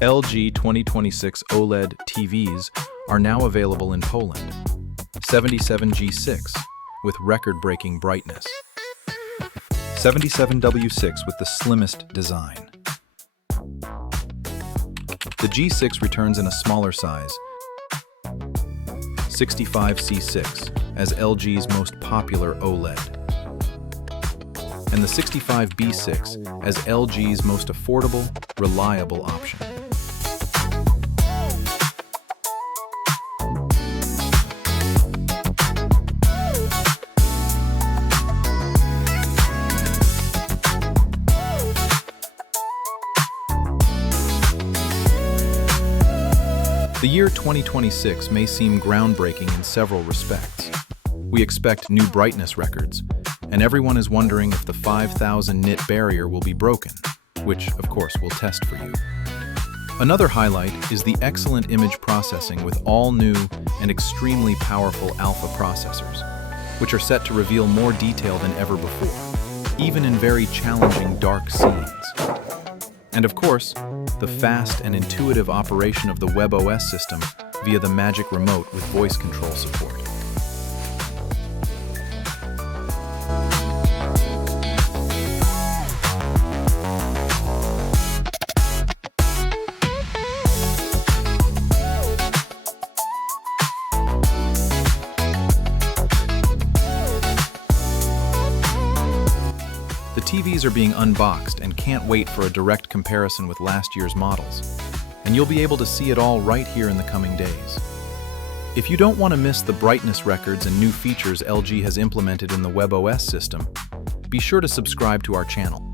LG 2026 OLED TVs are now available in Poland. 77G6 with record-breaking brightness. 77W6 with the slimmest design. The G6 returns in a smaller size. 65C6 as LG's most popular OLED. And the 65B6 as LG's most affordable, reliable option. The year 2026 may seem groundbreaking in several respects. We expect new brightness records, and everyone is wondering if the 5,000 nit barrier will be broken, which, of course, we'll test for you. Another highlight is the excellent image processing with all new and extremely powerful alpha processors, which are set to reveal more detail than ever before, even in very challenging dark scenes. And of course, the fast and intuitive operation of the webOS system via the Magic Remote with voice control support. The TVs are being unboxed and can't wait for a direct comparison with last year's models. And you'll be able to see it all right here in the coming days. If you don't want to miss the brightness records and new features LG has implemented in the webOS system, be sure to subscribe to our channel.